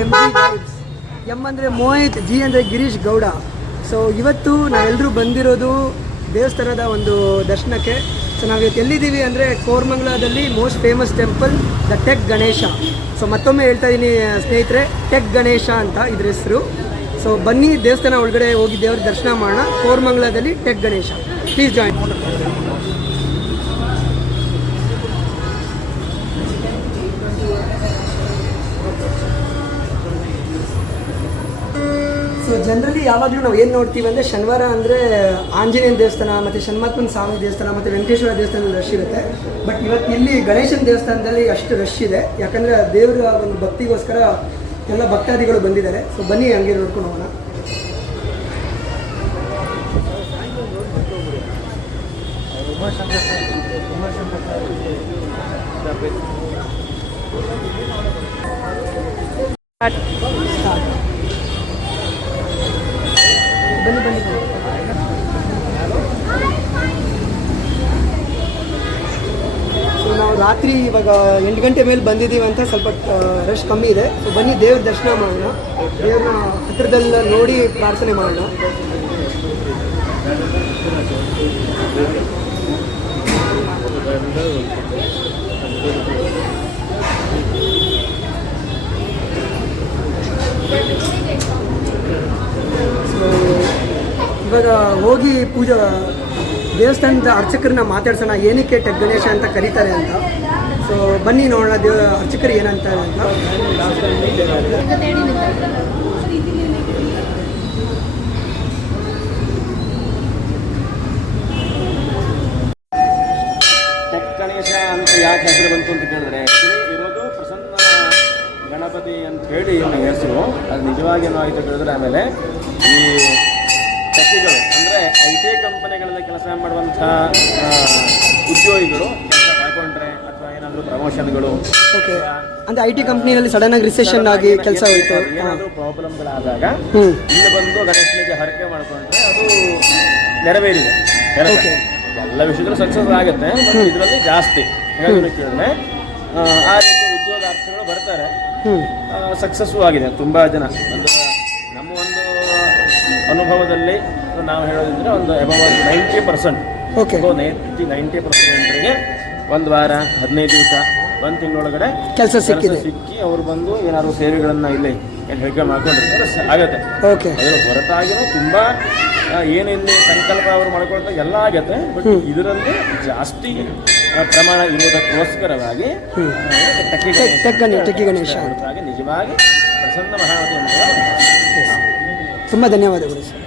M ಅಂದರೆ Mohit, G ಅಂದರೆ Girish Gowda. So ಇವತ್ತು ನಾವೆಲ್ಲರೂ ಬಂದಿರೋದು ದೇವಸ್ಥಾನದ ಒಂದು ದರ್ಶನಕ್ಕೆ. ಸೊ ನಾವಿವತ್ತು ಎಲ್ಲಿದ್ದೀವಿ ಅಂದರೆ ಕೋರಮಂಗಲದಲ್ಲಿ most famous temple the tech Ganesha. So ಮತ್ತೊಮ್ಮೆ ಹೇಳ್ತಾ ಇದ್ದೀನಿ ಸ್ನೇಹಿತರೆ, ಟೆಕ್ ಗಣೇಶ ಅಂತ ಇದ್ರ ಹೆಸರು. ಸೊ ಬನ್ನಿ ದೇವಸ್ಥಾನ ಒಳಗಡೆ ಹೋಗಿ ದೇವ್ರ ದರ್ಶನ ಮಾಡೋಣ. ಕೋರಮಂಗಲದಲ್ಲಿ tech Ganesha, please join. So generally ಯಾವಾಗಲೂ ನಾವು ಏನು ನೋಡ್ತೀವಿ ಅಂದರೆ ಶನಿವಾರ ಅಂದರೆ ಆಂಜನೇಯನ ದೇವಸ್ಥಾನ ಮತ್ತು ಷಣ್ಮಾತ್ಮನ ಸ್ವಾಮಿ ದೇವಸ್ಥಾನ ಮತ್ತು ವೆಂಕಟೇಶ್ವರ ದೇವಸ್ಥಾನದಲ್ಲಿ ರಶ್ ಇರುತ್ತೆ. ಬಟ್ ಇವತ್ತು ಇಲ್ಲಿ ಗಣೇಶನ ದೇವಸ್ಥಾನದಲ್ಲಿ ಅಷ್ಟು ರಶ್ ಇದೆ, ಯಾಕಂದರೆ ದೇವರ ಒಂದು ಭಕ್ತಿಗೋಸ್ಕರ ಎಲ್ಲ ಭಕ್ತಾದಿಗಳು ಬಂದಿದ್ದಾರೆ. ಸೊ ಬನ್ನಿ ಹಂಗೆ ನೋಡ್ಕೊಂಡು ಹೋಗೋಣ. ಬನ್ನಿ ಬನ್ನಿ. ಸೊ ನಾವು ರಾತ್ರಿ ಇವಾಗ 8 ಗಂಟೆ ಮೇಲೆ ಬಂದಿದ್ದೀವಿ ಅಂತ ಸ್ವಲ್ಪ ರಶ್ ಕಮ್ಮಿ ಇದೆ. ಸೊ ಬನ್ನಿ ದೇವ್ರ ದರ್ಶನ ಮಾಡೋಣ, ದೇವ್ರನ್ನ ಹತ್ರದಲ್ಲ ನೋಡಿ ಪ್ರಾರ್ಥನೆ ಮಾಡೋಣ. ಇವಾಗ ಹೋಗಿ ಪೂಜಾ ದೇವಸ್ಥಾನದ ಅರ್ಚಕರನ್ನ ಮಾತಾಡ್ಸೋಣ, ಏನಕ್ಕೆ ಟೆಕ್ ಗಣೇಶ ಅಂತ ಕರೀತಾರೆ ಅಂತ. ಸೊ ಬನ್ನಿ ನೋಡೋಣ ಅರ್ಚಕರು ಏನಂತಾರೆ ಅಂತ. ಟೆಕ್ ಗಣೇಶ ಅಂತ ಯಾಕೆ ಹೆಸರು ಬಂತು ಅಂತ ಕೇಳಿದ್ರೆ, ಇರೋದು ಪ್ರಸನ್ನ ಗಣಪತಿ ಅಂತ ಹೇಳಿ ನನ್ನ ಹೆಸರು. ಅದು ನಿಜವಾಗಿ ಏನಾಯಿತು ಕೇಳಿದ್ರೆ, ಆಮೇಲೆ ಈ ಟೆಕ್ಕಿಗಳು ಅಂದರೆ IT ಕಂಪನಿಗಳಲ್ಲಿ ಕೆಲಸ ಮಾಡುವಂಥ ಉದ್ಯೋಗಿಗಳು ಕೆಲಸ ಮಾಡ್ಕೊಂಡ್ರೆ ಅಥವಾ ಏನಾದರೂ ಪ್ರಮೋಷನ್ಗಳು, ಓಕೆ, ಅಂದರೆ IT ಕಂಪ್ನಿಯಲ್ಲಿ ಸಡನ್ ಆಗಿ ರಿಸೆಷನ್ ಆಗಿ ಕೆಲಸ ಹೋಯಿತು, ಏನಾದರೂ ಪ್ರಾಬ್ಲಮ್ಗಳಾದಾಗ ಇಲ್ಲಿ ಬಂದು ಗಣೇಶನಿಗೆ ಹರಕೆ ಮಾಡಿಕೊಂಡ್ರೆ ಅದು ನೆರವೇರಿದೆ. ಎಲ್ಲ ವಿಷಯದಲ್ಲೂ ಸಕ್ಸಸ್ ಆಗುತ್ತೆ, ಬಟ್ ಇದರಲ್ಲಿ ಜಾಸ್ತಿ ಕೇಳಿದ್ರೆ ಆ ರೀತಿ ಉದ್ಯೋಗಾರ್ಥಿಗಳು ಬರ್ತಾರೆ, ಸಕ್ಸಸ್ಸು ಆಗಿದೆ ತುಂಬ ಜನ. ನಮ್ಮ ಒಂದು ಅನುಭವದಲ್ಲಿ ನಾವು ಹೇಳೋದಿದ್ರೆ ಒಂದು ಅಬೌಟ್ 90%, 90% ಜನರಿಗೆ ಒಂದು ವಾರ 15 ದಿವಸ 1 ತಿಂಗಳೊಳಗಡೆ ಕೆಲಸ ಸಿಕ್ಕಿ ಅವರು ಬಂದು ಏನಾದ್ರು ಸೇವೆಗಳನ್ನು ಇಲ್ಲಿ ಹೇಳಿಕೆ ಮಾಡ್ಕೊಂಡಿರ್ತಾರೆ, ಆಗುತ್ತೆ. ಅದರ ಹೊರತಾಗಿನೂ ತುಂಬ ಏನಿಲ್ಲಿ ಸಂಕಲ್ಪ ಅವರು ಮಾಡ್ಕೊಳ್ತಾರೆ ಎಲ್ಲ ಆಗತ್ತೆ. ಬಟ್ ಇದರಲ್ಲಿ ಜಾಸ್ತಿ ಪ್ರಮಾಣ ಇರುವುದಕ್ಕೋಸ್ಕರವಾಗಿ ಟೆಕ್ಕಿ ಗಣೇಶ ನಿಜವಾಗಿ ಪ್ರಸನ್ನ ಮಹಾವತಿ ಅಂತ. ತುಂಬ ಧನ್ಯವಾದಗಳು ಸರ್.